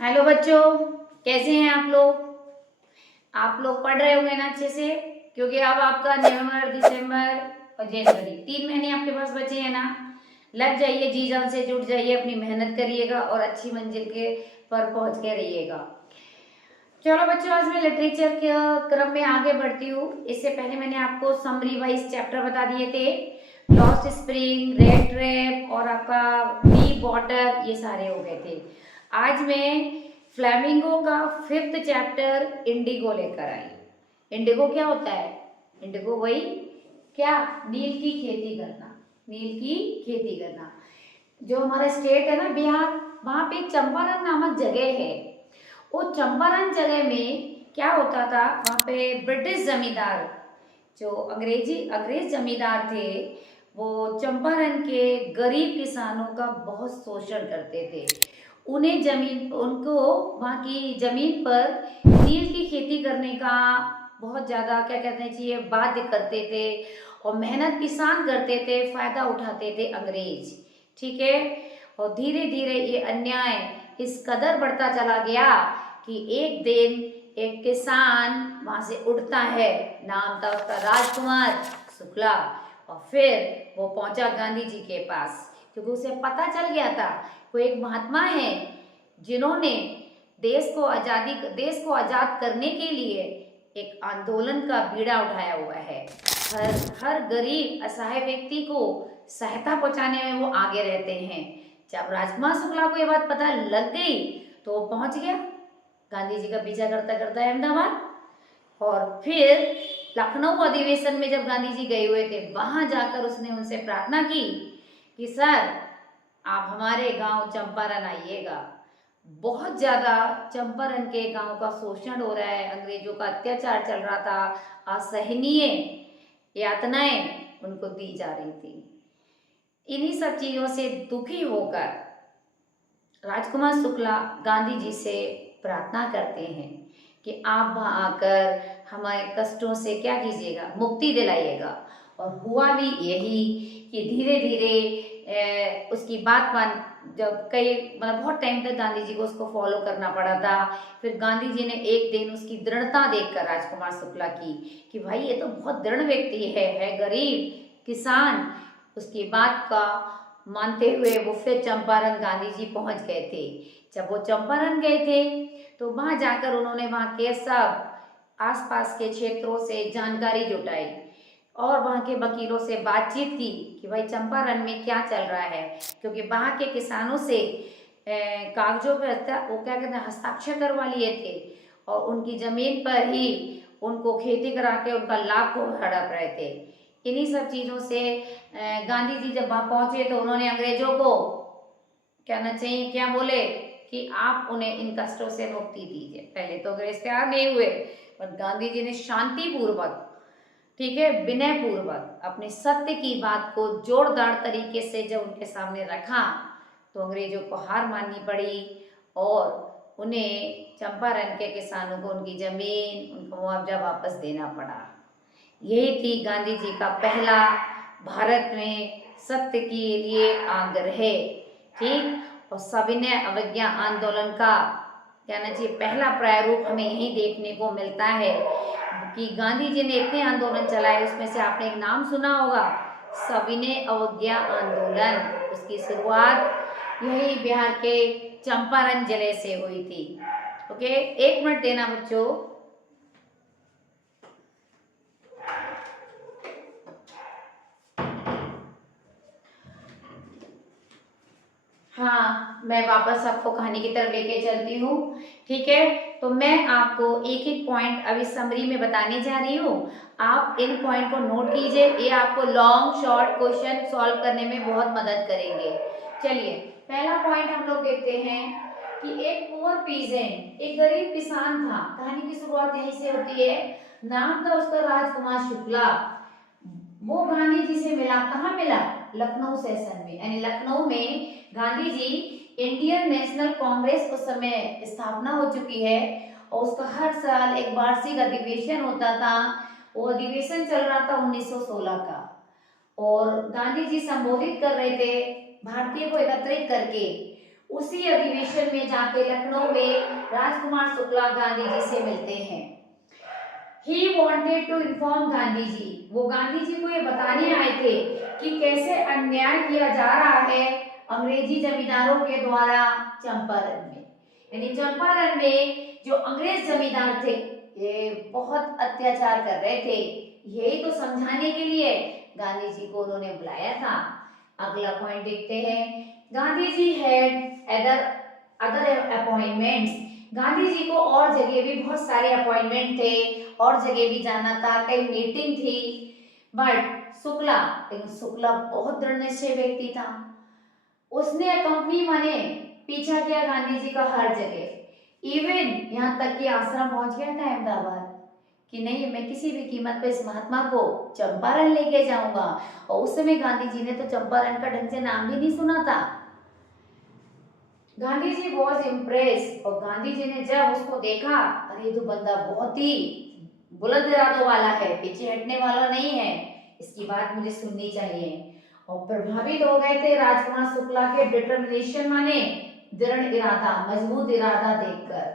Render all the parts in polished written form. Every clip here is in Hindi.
हेलो बच्चों, कैसे हैं आप लोग। आप लोग पढ़ रहे होंगे ना अच्छे से, क्योंकि अब आपका नवंबर, दिसंबर और जनवरी 3 महीने आपके पास बचे हैं ना। लग जाइए, जी जान से जुट जाइए, अपनी मेहनत करिएगा और अच्छी मंजिल के पर पहुंच के रहिएगा। चलो बच्चों, आज मैं लिटरेचर के क्रम में आगे बढ़ती हूँ। इससे पहले मैंने आपको समरी वाइज चैप्टर बता दिए थे। लॉस्ट स्प्रिंग, रेड ट्रैप और आपका डीप वाटर, ये सारे हो गए थे। आज मैं फ्लैमिंगो का 5th चैप्टर इंडिगो लेकर आई। इंडिगो क्या होता है? इंडिगो वही क्या, नील की खेती करना। नील की खेती करना। जो हमारा स्टेट है ना बिहार, वहां पे चंपारण नामक जगह है। वो चंपारण जगह में क्या होता था, वहां पे ब्रिटिश जमींदार, जो अंग्रेज जमींदार थे, वो चंपारण के गरीब किसानों का बहुत शोषण करते थे। उन्हें जमीन, उनको वहाँ की जमीन पर नील की खेती करने का बहुत ज़्यादा क्या कहते चाहिए बाध्य करते थे, और मेहनत किसान करते थे, फायदा उठाते थे अंग्रेज। ठीक है। और धीरे धीरे ये अन्याय इस कदर बढ़ता चला गया कि एक दिन एक किसान वहां से उठता है, नाम था उसका राजकुमार शुक्ला। और फिर वो पहुंचा गांधी जी के पास, क्योंकि उसे पता चल गया था कोई एक महात्मा है जिन्होंने देश को आजाद करने के लिए एक आंदोलन का बीड़ा उठाया हुआ है। हर हर गरीब असहाय व्यक्ति को सहायता पहुंचाने में वो आगे रहते हैं। जब राजकुमार शुक्ला को ये बात पता लग गई तो वो पहुंच गया गांधी जी का पीछा करता करता अहमदाबाद। और फिर लखनऊ अधिवेशन में जब गांधी जी गए हुए थे, वहां जाकर उसने उनसे प्रार्थना की कि सर, आप हमारे गांव चंपारण आइएगा। बहुत ज्यादा चंपारण के गांव का शोषण हो रहा है, अंग्रेजों का अत्याचार चल रहा था, असहनीय यातनाएं उनको दी जा रही थी। इन्हीं सब चीजों से दुखी होकर राजकुमार शुक्ला गांधी जी से प्रार्थना करते हैं कि आप वहां आकर हमारे कष्टों से क्या कीजिएगा, मुक्ति दिलाइएगा। और हुआ भी यही कि धीरे धीरे उसकी बात मान, जब कई मतलब बहुत टाइम तक गांधी जी को उसको फॉलो करना पड़ा था। फिर गांधी जी ने एक दिन उसकी दृढ़ता देखकर राजकुमार शुक्ला की कि भाई ये तो बहुत दृढ़ व्यक्ति है गरीब किसान, उसकी बात का मानते हुए वो फिर चंपारण गांधी जी पहुंच गए थे। जब वो चंपारण गए थे तो वहां जाकर उन्होंने वहां के सब आसपास के क्षेत्रों से जानकारी जुटाई और वहां के वकीलों से बातचीत की कि भाई चंपारण में क्या चल रहा है, क्योंकि वहां के किसानों से कागजों पर वो क्या कहते हैं हस्ताक्षर करवा लिए थे, और उनकी जमीन पर ही उनको खेती करा के उनका लाभ को हड़प रहे थे। इन्हीं सब चीजों से गांधी जी जब वहां पहुंचे तो उन्होंने अंग्रेजों को कहना चाहिए क्या बोले कि आप उन्हें इन कष्टों से मुक्ति दीजिए। पहले तो अंग्रेज तैयार नहीं हुए, पर गांधी जी ने शांति पूर्वक, ठीक है, विनय पूर्वक अपने सत्य की बात को जोरदार तरीके से जब उनके सामने रखा तो अंग्रेजों को हार माननी पड़ी और उन्हें चंपारण के किसानों को उनकी जमीन, उनको मुआवजा वापस देना पड़ा। यही थी गांधी जी का पहला भारत में सत्य के लिए आग्रह। ठीक। और सविनय अवज्ञा आंदोलन का कहना चाहिए पहला प्रारूप हमें यही देखने को मिलता है कि गांधी जी ने इतने आंदोलन चलाए, उसमें से आपने एक नाम सुना होगा, सविनय अवज्ञा आंदोलन। उसकी शुरुआत यही बिहार के चंपारण जिले से हुई थी। ओके, 1 मिनट देना बच्चों। हाँ, मैं वापस आपको कहानी की तरफ लेके चलती हूँ। ठीक है, तो मैं आपको एक एक पॉइंट अभी समरी में बताने जा रही हूँ। आप इन पॉइंट को नोट कीजिए, ये आपको लॉन्ग शॉर्ट क्वेश्चन सॉल्व करने में बहुत मदद करेंगे। चलिए, पहला पॉइंट हम लोग देखते हैं कि एक पुअर पीजेंट, एक गरीब किसान था। कहानी की शुरुआत यहीं से होती है। नाम था उसका राजकुमार शुक्ला। वो गांधी जी से मिला, कहाँ मिला? लखनऊ सेशन में, यानी लखनऊ में गांधी जी, इंडियन नेशनल कांग्रेस उस समय स्थापना हो चुकी है और उसका हर साल एक वार्षिक अधिवेशन होता था। वो अधिवेशन चल रहा था 1916 का, और गांधी जी संबोधित कर रहे थे भारतीय को एकत्रित करके। उसी अधिवेशन में जाके लखनऊ में राजकुमार शुक्ला गांधी जी से मिलते हैं। He wanted to inform Gandhi ji, वो गांधी जी को ये बताने आए थे कि कैसे अन्याय किया जा रहा है अंग्रेजी जमींदारों के द्वारा चंपारण में। यानी चंपारण में जो अंग्रेज जमींदार थे ये बहुत अत्याचार कर रहे थे, यही तो समझाने के लिए गांधी जी को उन्होंने बुलाया था। अगला पॉइंट देखते हैं, Gandhi ji had other appointments, Gandhi ji को और जगह भी बहुत सारे अपॉइंटमेंट थे, और जगह भी जाना था, कई मीटिंग थी, बट शुक्ला बहुत दृढ़ निश्चय व्यक्ति था। उसने कंपनी माने पीछा किया गांधी जी का हर जगह, इवन यहाँ तक कि आश्रम पहुंच गया था अहमदाबाद कि नहीं मैं किसी भी कीमत पे इस महात्मा को चंपारण लेके जाऊंगा। और उस समय गांधी जी ने तो चंपारण का ढंग से नाम भी नहीं सुना था। गांधी जी वॉज इम्प्रेस, और गांधी जी ने जब उसको देखा, अरे तो बंदा बहुत ही बुलंद इरादों वाला है, पीछे हटने वाला नहीं है, इसकी बात मुझे सुननी चाहिए। और प्रभावित हो गए थे राजकुमार शुक्ला के डिटर्मिनेशन माने दृढ़ इरादा, मजबूत इरादा देखकर,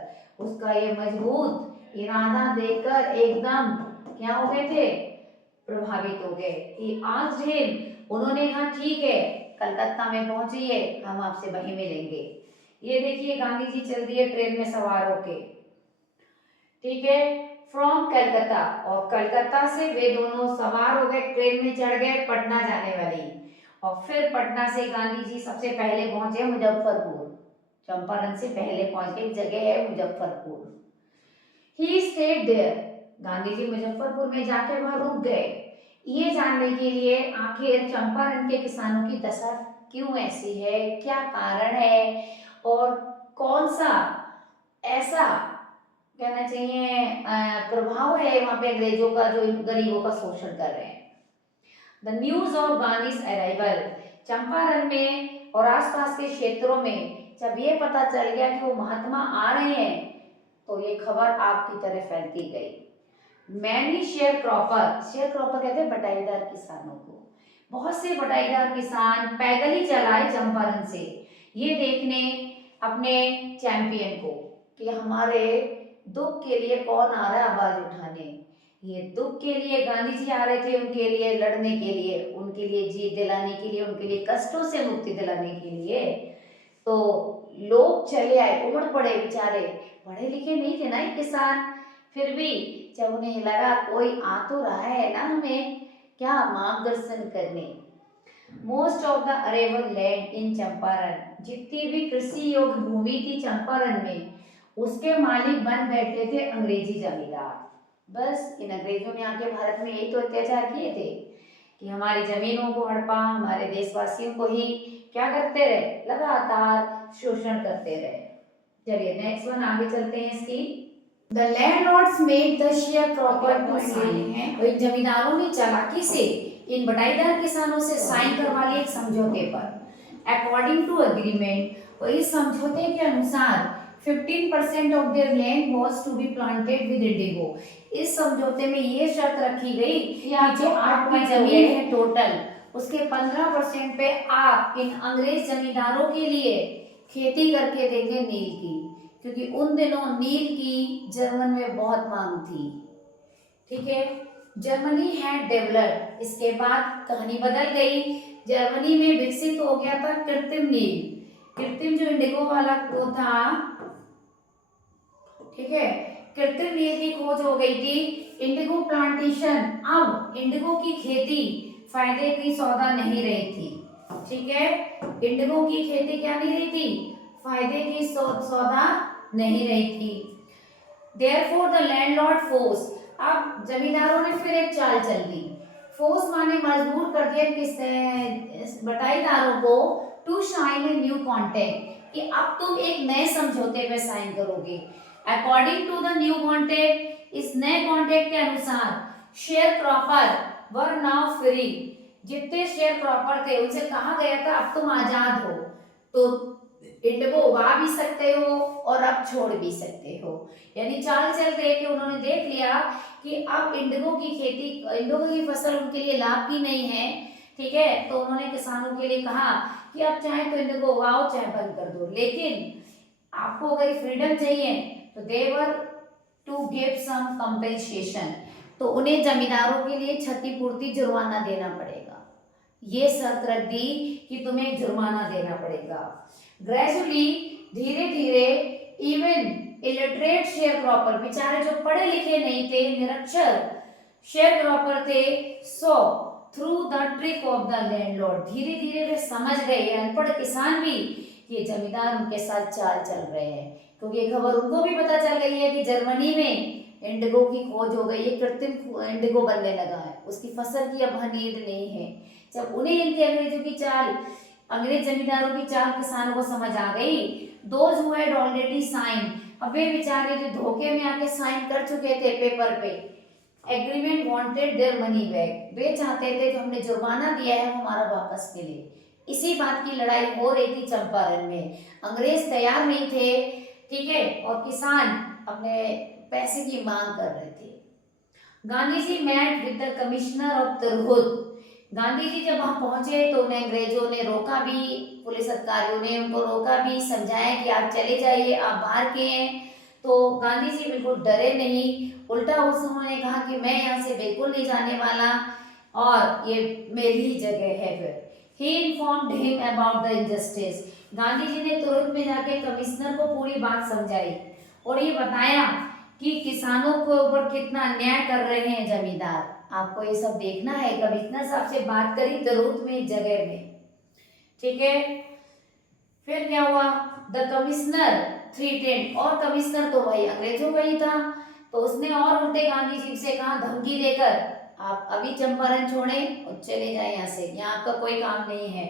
उसका ये मजबूत इरादा देखकर एकदम क्या हो गए थे, प्रभावित हो गए कि आज हिम, उन्होंने कहा ठीक है कलकत्ता में पहुंचिए, हम आपसे वहीं मिलेंगे। ये देखिए गांधी जी चल दिए ट्रेन में सवार होके, ठीक है, फ्रॉम कलकत्ता, और कलकत्ता से वे दोनों सवार हो गए, ट्रेन में चढ़ गए पटना जाने वाली, और फिर पटना से गांधी जी सबसे पहले पहुंचे मुजफ्फरपुर, चंपारण से पहले पहुंच गए, जगह है Muzaffarpur. He stayed there, Gandhi ji Muzaffarpur में जाके वहां रुक गए, ये जानने के लिए आखिर चंपारण के किसानों की दशा क्यों ऐसी है, क्या कारण है, और कौन सा ऐसा कहना चाहिए प्रभाव है वहां पे अंग्रेजों का जो गरीबों का शोषण कर रहे हैं। The news of Gandhi's arrival, Champaran में और आसपास के क्षेत्रों में जब ये पता चल गया कि वो महात्मा आ रहे हैं, तो ये खबर आग की तरह फैलती गई। मैनी शेयर क्रॉपर कहते हैं बटाईदार किसानों को, बहुत से बटाईदार किसान पैदल ही चलाए चंपारण से, ये देखने अपने चैंपियन को कि हमारे दुख के लिए कौन आ रहा है आवाज उठाने। ये दुख के लिए गांधी जी आ रहे थे, उनके लिए लड़ने के लिए, उनके लिए जीत दिलाने के लिए, उनके लिए कष्टों से मुक्ति दिलाने के लिए। तो लोग चले आए, उमड़ पड़े, बेचारे पढ़े लिखे नहीं थे ना ये किसान, फिर भी जब उन्हें लगा कोई आ तो रहा है ना हमें क्या मार्गदर्शन करने। Most of the arable land in Champaran, जितनी भी कृषि योग्य भूमि थी चंपारण में, उसके मालिक बन बैठे थे अंग्रेजी जमींदार। बस इन अंग्रेजों ने आके भारत में यही तो अत्याचार किए थे कि हमारी जमीनों को हड़पा, हमारे देशवासियों को ही क्या करते रहे, लगातार शोषण करते रहे। चलिए नेक्स्ट वन आगे चलते हैं इसकी। The landlords made the share cropper to sign, इन जमींदारों ने चालाकी से इन बटाईदार किसानों से साइन करवा लिए एक समझौते पर। अकॉर्डिंग टू एग्रीमेंट, और इस समझौते के अनुसार 15% of their land was to be planted with indigo. इस समझौते में ये शर्त रखी गई कि जो आपकी जमीन है टोटल, उसके 15% पे आप इन अंग्रेज जमींदारों के लिए खेती करके देंगे नील की, क्योंकि उन दिनों नील की जर्मन में बहुत मांग थी। ठीक है, जर्मनी है डेवलप्ड, इसके बाद कहानी बदल गई, जर्मनी में विकसित हो गया था कृत्रिम नील, कृत्रिम जो इंडिगो वाला वो था, ठीक है, कृत्रिम नील की खोज हो गई थी। इंडिगो प्लांटेशन, अब इंडिगो की खेती फायदे की सौदा नहीं रही थी, ठीक है, इंडिगो की खेती क्या नहीं रही थी, फायदे की सौदा नहीं रही थी। Therefore the landlord force, अब जमींदारों ने फिर एक चाल चल दी, फोर्स माने मजबूर कर दिया किस बटाईदारों को to sign a new contract, कि अब तुम एक नए समझौते पे साइन करोगे। According to the new contract, इस नए कॉन्ट्रैक्ट के अनुसार share cropper were now free, जितने शेयर क्रॉपर थे उनसे कहा गया था अब तुम आजाद हो, तो इंडिगो उगा भी सकते हो और अब छोड़ भी सकते हो। यानी चाल चल रही कि उन्होंने देख लिया कि अब इंडिगो की खेती, इंडिगो की फसल उनके लिए लाभ की नहीं है, ठीक है। तो उन्होंने किसानों के लिए कहा कि आप चाहे तो इंडिगो उगाओ चाहे बंद कर दो, लेकिन आपको अगर फ्रीडम चाहिए तो देवर टू गिव सम कंपेंसेशन, तो उन्हें जमींदारों के लिए क्षतिपूर्ति जुर्माना देना पड़ेगा। ये शर्त रख दी कि तुम्हें जुर्माना देना पड़ेगा। ग्रेजुअली, धीरे धीरे, इवन इलिटरेट शेयर क्रॉपर, बेचारे जो पढ़े लिखे नहीं थे, निरक्षर शेयर क्रॉपर थे, so through the trick of the landlord, धीरे धीरे वे समझ गए, अनपढ़ किसान भी, ये जमींदार उनके साथ चाल चल रहे हैं, क्योंकि ये खबर उनको भी पता चल गई है कि जर्मनी में इंडिगो की खोज हो गई है, कृत्रिम इंडिगो बनने लगा है, उसकी फसल की अब नीड नहीं है। जब उन्हें इनके अंग्रेजों की चाल, अंग्रेज जमींदारों की चाल किसानों को समझ आ गई, those who had already sign, अब वे बेचारे जो धोखे में आके साइन कर चुके थे पेपर पे, agreement wanted their money back, वे चाहते थे कि हमने जुर्माना दिया है वो हमारा वापस मिले। इसी बात की लड़ाई हो रही थी चंपारण में, अंग्रेज तैयार नहीं थे, ठीक है, और किसान अपने पैसे की मांग कर रहे थे। Gandhi ji met with the commissioner of Tirhut, Gandhi ji जब वहां पहुंचे तो उन्हें अंग्रेजों ने रोका भी, पुलिस अधिकारियों ने उनको रोका भी, समझाया कि आप चले जाइए, आप बाहर के हैं। तो गांधी जी बिल्कुल डरे नहीं, उल्टा उन्होंने कहा कि मैं यहाँ से बिल्कुल नहीं जाने वाला और ये मेरी ही जगह है। फिर he informed him about the injustice, Gandhi ji ने तुरंत में जाके कमिश्नर को पूरी बात समझाई और ये बताया कि किसानों के ऊपर कितना अन्याय कर रहे हैं जमींदार, आपको ये सब देखना है। कमिश्नर साहब से बात करी तुरंत में एक जगह में, ठीक है। फिर क्या हुआ, द कमिश्नर थ्रेटेंड, और कमिश्नर तो भाई अंग्रेजों का ही था, तो उसने और उल्टे गांधी जी से कहा धमकी देकर, आप अभी चंपारण छोड़ें और चले जाएं यहाँ से, यहाँ आपका कोई काम नहीं है।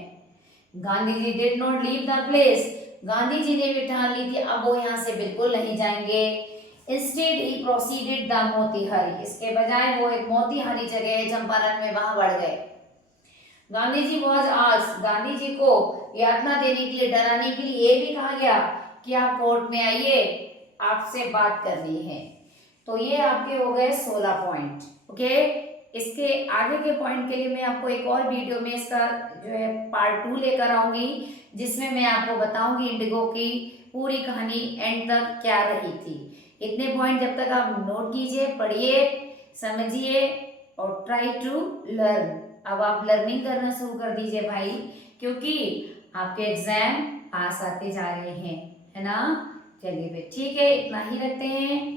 Gandhi ji did not leave the place, Gandhi ji ने भी ठान ली थी अब वो यहाँ से बिल्कुल नहीं जाएंगे। इंस्टेड ही प्रोसीडेड द मोतीहारी, इसके बजाय वो एक मोतीहारी जगह है चंपारण में, वहां बढ़ गए। गांधी जी वॉज आस्क्ड, गांधी जी को यातना देने के लिए, डराने के लिए ये भी कहा गया कि आप कोर्ट में आइए, आपसे बात करनी है। तो ये आपके हो गए 16 पॉइंट, ओके। इसके आगे के पॉइंट के लिए मैं आपको एक और वीडियो में इसका जो है पार्ट 2 लेकर आऊंगी, जिसमें मैं आपको बताऊंगी इंडिगो की पूरी कहानी एंड तक क्या रही थी। इतने पॉइंट जब तक आप नोट कीजिए, पढ़िए, समझिए और ट्राई टू लर्न। अब आप लर्निंग करना शुरू कर दीजिए भाई, क्योंकि आपके एग्जाम पास आते जा रहे हैं, है ना। चलिए फिर ठीक है, इतना ही रखते हैं।